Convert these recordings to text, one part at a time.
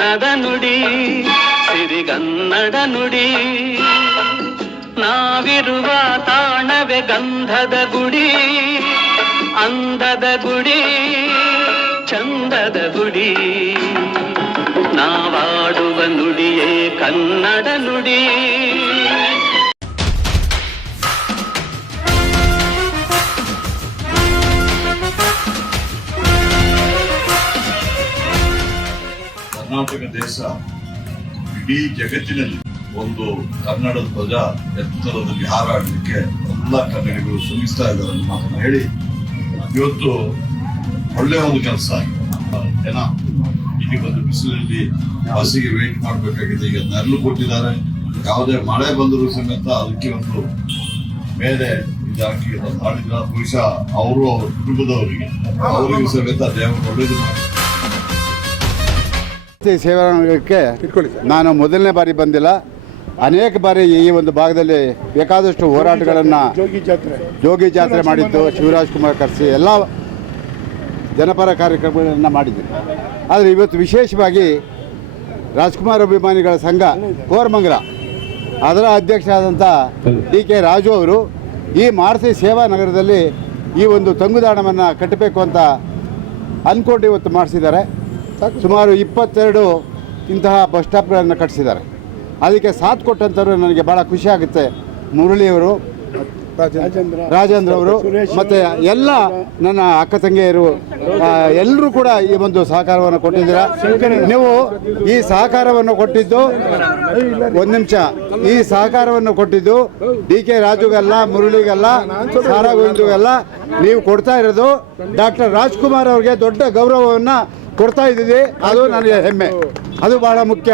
ಚಿನ್ನದ ನುಡಿ ಸಿರಿಗನ್ನಡ ನುಡಿ ನಾವಿರುವ ತಾಣವೇ ಗಂಧದ ಗುಡಿ ಅಂದದ ಗುಡಿ ಚಂದದ ಗುಡಿ ನಾವಾಡುವ ನುಡಿಯೇ ಕನ್ನಡ ನುಡಿ. ಕರ್ನಾಟಕ ದೇಶ ಇಡೀ ಜಗತ್ತಿನಲ್ಲಿ ಒಂದು ಕನ್ನಡದ ಧ್ವಜ ಎತ್ತರದಲ್ಲಿ ಹಾರಾಡಲಿಕ್ಕೆ ಎಲ್ಲ ಕನ್ನಡಿಗರು ಶ್ರಮಿಸ್ತಾ ಇದ್ದಾರೆ ಅನ್ನೋ ಮಾತನ್ನ ಹೇಳಿ ಇವತ್ತು ಒಳ್ಳೆಯ ಒಂದು ಕೆಲಸ ಜನ ಇಲ್ಲಿ ಬಂದು ಬಿಸಿಲಲ್ಲಿ ಬಸ್ಸಿಗೆ ವೇಟ್ ಮಾಡಬೇಕಾಗಿದೆ. ಈಗ ನೆರಳು ಕೊಟ್ಟಿದ್ದಾರೆ. ಯಾವುದೇ ಮಳೆ ಬಂದರೂ ಸಮೇತ ಅದಕ್ಕೆ ಒಂದು ಮೇಲೆ ಇದಾಕಿ ಮಾಡಿದ ಬಹುಶಃ ಅವರು ಅವರ ಕುಟುಂಬದವರಿಗೆ ಅವರಿಗೂ ಸಮೇತ ದೇವರು ಒಳ್ಳೇದು ಮಾಡಿ. ಸೇವಾಕ್ಕೆ ನಾನು ಮೊದಲನೇ ಬಾರಿ ಬಂದಿಲ್ಲ, ಅನೇಕ ಬಾರಿ ಈ ಒಂದು ಭಾಗದಲ್ಲಿ ಬೇಕಾದಷ್ಟು ಹೋರಾಟಗಳನ್ನು ಜೋಗಿ ಜಾತ್ರೆ ಮಾಡಿದ್ದು, ಶಿವರಾಜ್ ಕುಮಾರ್ ಕರ್ಸಿ ಎಲ್ಲ ಜನಪರ ಕಾರ್ಯಕ್ರಮಗಳನ್ನು ಮಾಡಿದ್ದೀನಿ. ಆದರೆ ಇವತ್ತು ವಿಶೇಷವಾಗಿ ರಾಜ್ಕುಮಾರ್ ಅಭಿಮಾನಿಗಳ ಸಂಘ ಕೋರಮಂಗಲ ಅದರ ಅಧ್ಯಕ್ಷರಾದಂಥ ಡಿ ಕೆ ರಾಜು ಅವರು ಈ ಮಾರುತಿ ಸೇವಾ ನಗರದಲ್ಲಿ ಈ ಒಂದು ತಂಗುದಾಣವನ್ನು ಕಟ್ಟಬೇಕು ಅಂತ ಅಂದ್ಕೊಂಡು ಇವತ್ತು ಮಾಡಿಸಿದ್ದಾರೆ. ಸುಮಾರು 22 ಇಂತಹ ಬಸ್ ಸ್ಟಾಪ್ಗಳನ್ನು ಕಟ್ಟಿಸಿದ್ದಾರೆ. ಅದಕ್ಕೆ ಸಾಥ್ ಕೊಟ್ಟಂಥವ್ರು ನನಗೆ ಭಾಳ ಖುಷಿ ಆಗುತ್ತೆ. ಮುರಳಿಯವರು, ರಾಜೇಂದ್ರ ಅವರು ಮತ್ತು ಎಲ್ಲ ನನ್ನ ಅಕ್ಕ ತಂಗಿಯರು ಎಲ್ಲರೂ ಕೂಡ ಈ ಒಂದು ಸಹಕಾರವನ್ನು ಕೊಟ್ಟಿದ್ದೀರಾ. ನೀವು ಈ ಸಹಕಾರವನ್ನು ಕೊಟ್ಟಿದ್ದು ಒಂದು ನಿಮಿಷ, ಈ ಸಹಕಾರವನ್ನು ಕೊಟ್ಟಿದ್ದು ಡಿ ಕೆ ರಾಜುಗಲ್ಲ, ಮುರಳಿಗಲ್ಲ, ಸಾರಾ ಗೋವಿಂದಗಲ್ಲ, ನೀವು ಕೊಡ್ತಾ ಇರೋದು ಡಾಕ್ಟರ್ ರಾಜ್ಕುಮಾರ್ ಅವ್ರಿಗೆ ದೊಡ್ಡ ಗೌರವವನ್ನು ಕೊಡ್ತಾ ಇದ್ದೀವಿ. ಅದು ನನಗೆ ಹೆಮ್ಮೆ, ಅದು ಬಹಳ ಮುಖ್ಯ.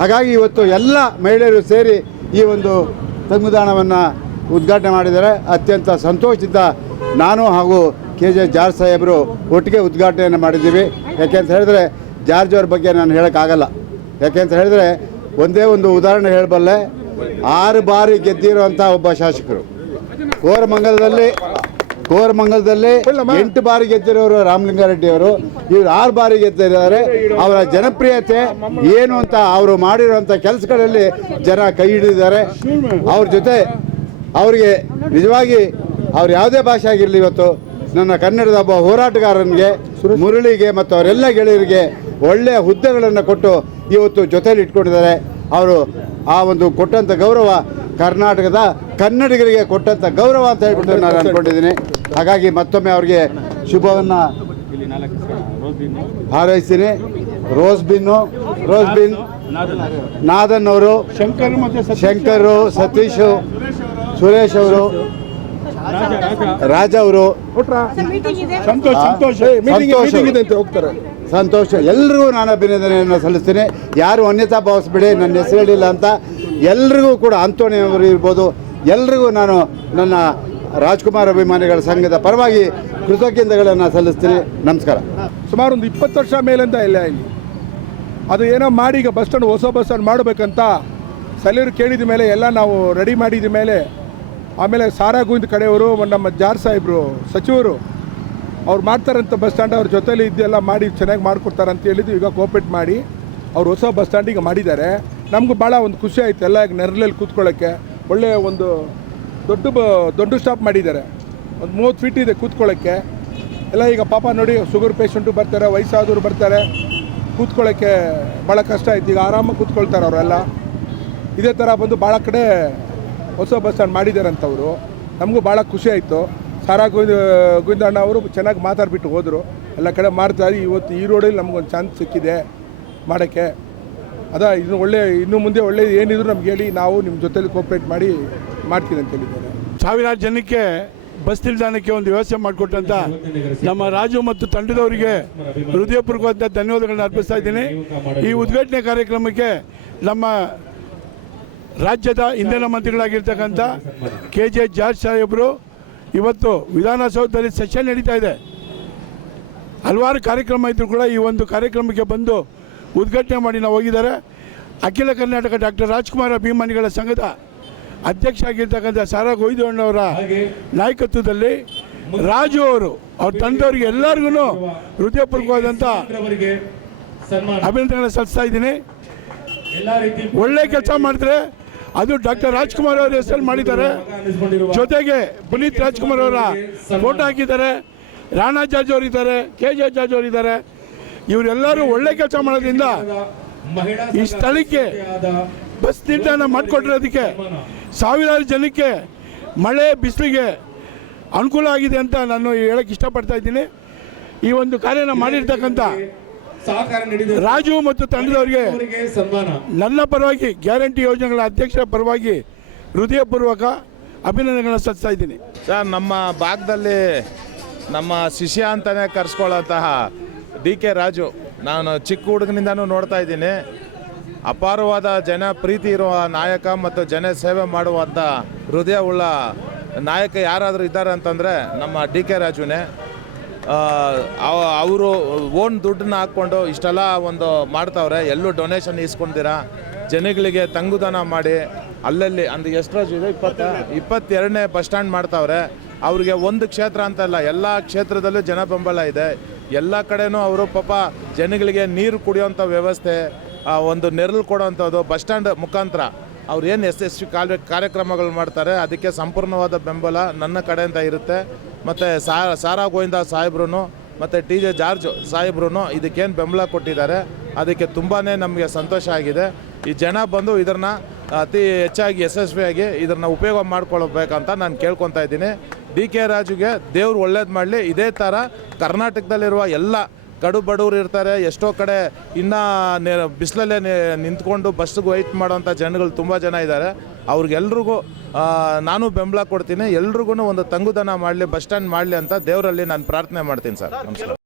ಹಾಗಾಗಿ ಇವತ್ತು ಎಲ್ಲ ಮಹಿಳೆಯರು ಸೇರಿ ಈ ಒಂದು ತಂಗುದಾಣವನ್ನು ಉದ್ಘಾಟನೆ ಮಾಡಿದ್ದಾರೆ. ಅತ್ಯಂತ ಸಂತೋಷದಿಂದ ನಾನು ಹಾಗೂ KJ ಜಾರ್ಜ್ ಸಾಹೇಬರು ಒಟ್ಟಿಗೆ ಉದ್ಘಾಟನೆಯನ್ನು ಮಾಡಿದ್ದೀವಿ. ಯಾಕೆಂತ ಹೇಳಿದ್ರೆ ಜಾರ್ಜ್ ಅವ್ರ ಬಗ್ಗೆ ನಾನು ಹೇಳೋಕ್ಕಾಗಲ್ಲ. ಯಾಕೆಂತ ಹೇಳಿದ್ರೆ ಒಂದೇ ಒಂದು ಉದಾಹರಣೆ ಹೇಳಬಲ್ಲೆ. 6 ಬಾರಿ ಗೆದ್ದಿರುವಂಥ ಒಬ್ಬ ಶಾಸಕರು. ಕೋರಮಂಗಲದಲ್ಲಿ 8 ಬಾರಿ ಗೆದ್ದಿರೋರು ರಾಮಲಿಂಗಾರೆಡ್ಡಿ ಅವರು. ಇವರು 6 ಬಾರಿ ಗೆದ್ದಿದ್ದಾರೆ. ಅವರ ಜನಪ್ರಿಯತೆ ಏನು ಅಂತ ಅವರು ಮಾಡಿರುವಂಥ ಕೆಲಸಗಳಲ್ಲಿ ಜನ ಕೈ ಹಿಡಿದಿದ್ದಾರೆ. ಅವ್ರ ಜೊತೆ ಅವರಿಗೆ ನಿಜವಾಗಿ ಅವ್ರು ಯಾವುದೇ ಭಾಷೆ ಆಗಿರಲಿ, ಇವತ್ತು ನನ್ನ ಕನ್ನಡದ ಒಬ್ಬ ಹೋರಾಟಗಾರನಿಗೆ, ಮುರಳಿಗೆ ಮತ್ತು ಅವರೆಲ್ಲ ಗೆಳೆಯರಿಗೆ ಒಳ್ಳೆಯ ಹುದ್ದೆಗಳನ್ನು ಕೊಟ್ಟು ಇವತ್ತು ಜೊತೆಯಲ್ಲಿ ಇಟ್ಕೊಂಡಿದ್ದಾರೆ. ಅವರು ಆ ಒಂದು ಕೊಟ್ಟಂಥ ಗೌರವ ಕರ್ನಾಟಕದ ಕನ್ನಡಿಗರಿಗೆ ಕೊಟ್ಟಂಥ ಗೌರವ ಅಂತ ಹೇಳ್ಬಿಟ್ಟು ನಾನು ಅಂದ್ಕೊಂಡಿದ್ದೀನಿ. ಹಾಗಾಗಿ ಮತ್ತೊಮ್ಮೆ ಅವ್ರಿಗೆ ಶುಭವನ್ನು ಹಾರೈಸ್ತೀನಿ. ರೋಸ್ ಬಿನ್ ನಾದನ್ ಅವರು, ಶಂಕರು, ಸತೀಶು, ಸುರೇಶ್ ಅವರು, ರಾಜ ಅವರು, ಸಂತೋಷ ಎಲ್ಲರಿಗೂ ನಾನು ಅಭಿನಂದನೆಯನ್ನು ಸಲ್ಲಿಸ್ತೀನಿ. ಯಾರು ಅನ್ಯತಾ ಭಾವಿಸ್ಬಿಡಿ, ನನ್ನ ಹೆಸರು ಹೇಳಿಲ್ಲ ಅಂತ. ಎಲ್ರಿಗೂ ಕೂಡ ಅಂತೋಣಿ ಅವರು ಇರ್ಬೋದು, ಎಲ್ರಿಗೂ ನಾನು ನನ್ನ ರಾಜ್ಕುಮಾರ್ ಅಭಿಮಾನಿಗಳ ಸಂಘದ ಪರವಾಗಿ ಕೃತಜ್ಞತೆಗಳನ್ನು ಸಲ್ಲಿಸ್ತೀನಿ. ನಮಸ್ಕಾರ. ಸುಮಾರು ಒಂದು 20 ವರ್ಷ ಮೇಲಿಂದ ಇಲ್ಲ ಇಲ್ಲಿ. ಅದು ಏನೋ ಮಾಡಿ ಈಗ ಬಸ್ ಸ್ಟ್ಯಾಂಡ್, ಹೊಸ ಬಸ್ ಸ್ಟ್ಯಾಂಡ್ ಮಾಡಬೇಕಂತ ಸಲಹೆ ಕೇಳಿದ ಮೇಲೆ ಎಲ್ಲ ನಾವು ರೆಡಿ ಮಾಡಿದ ಮೇಲೆ, ಆಮೇಲೆ ಸಾರಾ ಗೋವಿಂದ ಕಡೆಯವರು, ನಮ್ಮ ಜಾರ್ಜ್ ಸಾಹೇಬರು ಸಚಿವರು ಅವ್ರು ಮಾಡ್ತಾರಂತ ಬಸ್ ಸ್ಟ್ಯಾಂಡ್, ಅವ್ರ ಜೊತೆಲಿ ಇದೆಲ್ಲ ಮಾಡಿ ಚೆನ್ನಾಗಿ ಮಾಡಿಕೊಡ್ತಾರೆ ಅಂತ ಹೇಳಿದ್ದು. ಈಗ ಕೋಪರೇಟ್ ಮಾಡಿ ಅವ್ರು ಹೊಸ ಬಸ್ ಸ್ಟ್ಯಾಂಡ್ ಈಗ ಮಾಡಿದ್ದಾರೆ. ನಮಗೂ ಭಾಳ ಒಂದು ಖುಷಿ ಆಯಿತು. ಎಲ್ಲ ಈಗ ನೆರಳಲ್ಲಿ ಕೂತ್ಕೊಳ್ಳೋಕ್ಕೆ ಒಳ್ಳೆಯ ಒಂದು ದೊಡ್ಡ ಸ್ಟಾಪ್ ಮಾಡಿದ್ದಾರೆ. ಒಂದು 30 ಫೀಟ್ ಇದೆ ಕೂತ್ಕೊಳ್ಳೋಕ್ಕೆ. ಎಲ್ಲ ಈಗ ಪಾಪ ನೋಡಿ, ಶುಗರ್ ಪೇಷಂಟು ಬರ್ತಾರೆ, ವಯಸ್ಸಾದವರು ಬರ್ತಾರೆ, ಕೂತ್ಕೊಳ್ಳೋಕ್ಕೆ ಭಾಳ ಕಷ್ಟ ಆಯ್ತು. ಈಗ ಆರಾಮಾಗಿ ಕೂತ್ಕೊಳ್ತಾರೆ ಅವರೆಲ್ಲ. ಇದೇ ಥರ ಬಂದು ಭಾಳ ಕಡೆ ಹೊಸ ಬಸ್ ಸ್ಟ್ಯಾಂಡ್ ಮಾಡಿದ್ದಾರೆ ಅಂತವರು. ನಮಗೂ ಭಾಳ ಖುಷಿ ಆಯಿತು. ಸಾರಾ ಗೋವಿಂದಣ್ಣ ಅವರು ಚೆನ್ನಾಗಿ ಮಾತಾಡ್ಬಿಟ್ಟು ಹೋದರು. ಎಲ್ಲ ಕಡೆ ಮಾಡ್ತಾರೆ. ಇವತ್ತು ಈ ರೋಡಲ್ಲಿ ನಮಗೊಂದು ಚಾನ್ಸ್ ಸಿಕ್ಕಿದೆ ಮಾಡೋಕ್ಕೆ. ಇನ್ನು ಮುಂದೆ ಒಳ್ಳೆ ಏನಿದ್ರು ನಮ್ಗೆ ಹೇಳಿ, ನಾವು ನಿಮ್ಮ ಜೊತೆಲಿ ಕೋಪ್ರೇಟ್ ಮಾಡ್ತೀನಿ ಅಂತ ಹೇಳಿದ್ದಾರೆ. ಸಾವಿರಾರು ಜನಕ್ಕೆ ಬಸ್ ನಿಲ್ದಾಣಕ್ಕೆ ಒಂದು ವ್ಯವಸ್ಥೆ ಮಾಡಿಕೊಟ್ಟಂಥ ನಮ್ಮ ರಾಜು ಮತ್ತು ತಂಡದವರಿಗೆ ಹೃದಯಪೂರ್ವಕವಾದ ಧನ್ಯವಾದಗಳನ್ನು ಅರ್ಪಿಸ್ತಾ ಇದ್ದೀನಿ. ಈ ಉದ್ಘಾಟನೆ ಕಾರ್ಯಕ್ರಮಕ್ಕೆ ನಮ್ಮ ರಾಜ್ಯದ ಇಂಧನ ಮಂತ್ರಿಗಳಾಗಿರ್ತಕ್ಕಂಥ KJ ಜಾರ್ಜ್ ಸಾಹೇಬರು ಇವತ್ತು ವಿಧಾನಸೌಧದಲ್ಲಿ ಸೆಷನ್ ನಡೀತಾ ಇದೆ. ಹಲವಾರು ಕಾರ್ಯಕ್ರಮ ಇದ್ದರೂ ಕೂಡ ಈ ಒಂದು ಕಾರ್ಯಕ್ರಮಕ್ಕೆ ಬಂದು ಉದ್ಘಾಟನೆ ಮಾಡಿ ನಾವು ಹೋಗಿದ್ದಾರೆ. ಅಖಿಲ ಕರ್ನಾಟಕ ಡಾಕ್ಟರ್ ರಾಜ್ಕುಮಾರ್ ಅಭಿಮಾನಿಗಳ ಸಂಘದ ಅಧ್ಯಕ್ಷ ಆಗಿರ್ತಕ್ಕಂಥ ಸಾರಾ ಗೋವಿಂದಣ್ಣವರ ನಾಯಕತ್ವದಲ್ಲಿ ರಾಜು ಅವರು, ಅವ್ರ ತಂದವರಿಗೆ ಎಲ್ಲರಿಗೂ ಹೃದಯಪೂರ್ವಕವಾದಂಥ ಅಭಿನಂದನೆಗಳನ್ನ ಸಲ್ಲಿಸ್ತಾ ಇದ್ದೀನಿ. ಒಳ್ಳೆ ಕೆಲಸ ಮಾಡಿದ್ರೆ ಅದು ಡಾಕ್ಟರ್ ರಾಜ್ಕುಮಾರ್ ಅವರ ಹೆಸರು ಮಾಡಿದ್ದಾರೆ. ಜೊತೆಗೆ ಪುನೀತ್ ರಾಜ್ಕುಮಾರ್ ಅವರ ಫೋಟೋ ಹಾಕಿದ್ದಾರೆ. ರಾಣಾ ಜಾರ್ಜ್ ಅವರಿದ್ದಾರೆ, KJ ಜಾರ್ಜ್ ಅವರಿದ್ದಾರೆ. ಇವರೆಲ್ಲರೂ ಒಳ್ಳೆ ಕೆಲಸ ಮಾಡೋದ್ರಿಂದ ಈ ಸ್ಥಳಕ್ಕೆ ಬಸ್ ನಿಲ್ದಾಣ ಮಾಡಿಕೊಟ್ಟಿರೋದಕ್ಕೆ ಸಾವಿರಾರು ಜನಕ್ಕೆ ಮಳೆ ಬಿಸಿಲಿಗೆ ಅನುಕೂಲ ಆಗಿದೆ ಅಂತ ನಾನು ಹೇಳಕ್ಕೆ ಇಷ್ಟಪಡ್ತಾ ಇದ್ದೀನಿ. ಈ ಒಂದು ಕಾರ್ಯನ ಮಾಡಿರ್ತಕ್ಕಂಥ ರಾಜು ಮತ್ತು ತಂಡದವರಿಗೆ ನನ್ನ ಪರವಾಗಿ ಗ್ಯಾರಂಟಿ ಯೋಜನೆಗಳ ಅಧ್ಯಕ್ಷರ ಪರವಾಗಿ ಹೃದಯಪೂರ್ವಕ ಅಭಿನಂದನೆಗಳನ್ನ ಸಲ್ಲಿಸ್ತಾ ಇದ್ದೀನಿ. ಸರ್, ನಮ್ಮ ಭಾಗದಲ್ಲಿ ನಮ್ಮ ಶಿಷ್ಯ ಅಂತಲೇ ಕರೆಸ್ಕೊಳ್ಳೋಂತಹ DK ರಾಜು ನಾನು ಚಿಕ್ಕ ಹುಡುಗನಿಂದನೂ ನೋಡ್ತಾ ಇದ್ದೀನಿ. ಅಪಾರವಾದ ಜನ ಪ್ರೀತಿ ಇರುವ ನಾಯಕ ಮತ್ತು ಜನ ಸೇವೆ ಮಾಡುವಂಥ ಹೃದಯವುಳ್ಳ ನಾಯಕ ಯಾರಾದರೂ ಇದ್ದಾರೆ ಅಂತಂದರೆ ನಮ್ಮ DK ರಾಜುನೇ. ಅವರು ಓನ್ ದುಡ್ಡನ್ನ ಹಾಕ್ಕೊಂಡು ಇಷ್ಟೆಲ್ಲ ಒಂದು ಮಾಡ್ತಾವ್ರೆ. ಎಲ್ಲೂ ಡೊನೇಷನ್ ಇಸ್ಕೊಂಡಿರ ಜನಗಳಿಗೆ ತಂಗುದಾನ ಮಾಡಿ ಅಲ್ಲಲ್ಲಿ ಅಂದ್ರೆ ಎಷ್ಟು ರಾಜು ಇದೆ 22ನೇ ಬಸ್ ಸ್ಟ್ಯಾಂಡ್ ಮಾಡ್ತಾವ್ರೆ. ಅವ್ರಿಗೆ ಒಂದು ಕ್ಷೇತ್ರ ಅಂತಲ್ಲ, ಎಲ್ಲ ಕ್ಷೇತ್ರದಲ್ಲೂ ಜನ ಬೆಂಬಲ ಇದೆ. ಎಲ್ಲ ಕಡೆನೂ ಅವರು ಪಾಪ ಜನಗಳಿಗೆ ನೀರು ಕುಡಿಯೋಂಥ ವ್ಯವಸ್ಥೆ, ಒಂದು ನೆರಳು ಕೊಡೋವಂಥದ್ದು ಬಸ್ ಸ್ಟ್ಯಾಂಡ್ ಮುಖಾಂತರ ಅವ್ರು ಏನು ಯಶಸ್ವಿ ಕಾರ್ಯಕ್ರಮಗಳು ಮಾಡ್ತಾರೆ ಅದಕ್ಕೆ ಸಂಪೂರ್ಣವಾದ ಬೆಂಬಲ ನನ್ನ ಕಡೆಯಿಂದ ಇರುತ್ತೆ. ಮತ್ತು ಸಾರಾ ಗೋವಿಂದ ಸಾಹೇಬ್ರು ಮತ್ತು TJ ಜಾರ್ಜ್ ಸಾಹೇಬ್ರು ಇದಕ್ಕೇನು ಬೆಂಬಲ ಕೊಟ್ಟಿದ್ದಾರೆ ಅದಕ್ಕೆ ತುಂಬಾ ನಮಗೆ ಸಂತೋಷ ಆಗಿದೆ. ಈ ಜನ ಬಂದು ಇದನ್ನು ಅತಿ ಹೆಚ್ಚಾಗಿ ಯಶಸ್ವಿಯಾಗಿ ಇದನ್ನು ಉಪಯೋಗ ಮಾಡ್ಕೊಳ್ಬೇಕಂತ ನಾನು ಕೇಳ್ಕೊತಾ ಇದ್ದೀನಿ. DK ರಾಜುಗೆ ದೇವ್ರು ಒಳ್ಳೇದು ಮಾಡಲಿ. ಇದೇ ಥರ ಕರ್ನಾಟಕದಲ್ಲಿರುವ ಎಲ್ಲ ಕಡು ಬಡವರು ಇರ್ತಾರೆ, ಎಷ್ಟೋ ಕಡೆ ಇನ್ನೂ ಬಿಸಿಲಲ್ಲೇ ನಿಂತ್ಕೊಂಡು ಬಸ್ಸಿಗೆ ವೆಯ್ಟ್ ಮಾಡೋಂಥ ಜನಗಳು ತುಂಬ ಜನ ಇದ್ದಾರೆ. ಅವ್ರಿಗೆಲ್ರಿಗೂ ನಾನು ಬೆಂಬಲ ಕೊಡ್ತೀನಿ. ಎಲ್ರಿಗೂ ಒಂದು ತಂಗುದಾನ ಮಾಡಲಿ, ಬಸ್ ಸ್ಟ್ಯಾಂಡ್ ಮಾಡಲಿ ಅಂತ ದೇವರಲ್ಲಿ ನಾನು ಪ್ರಾರ್ಥನೆ ಮಾಡ್ತೀನಿ ಸರ್. ನಮಸ್ಕಾರ.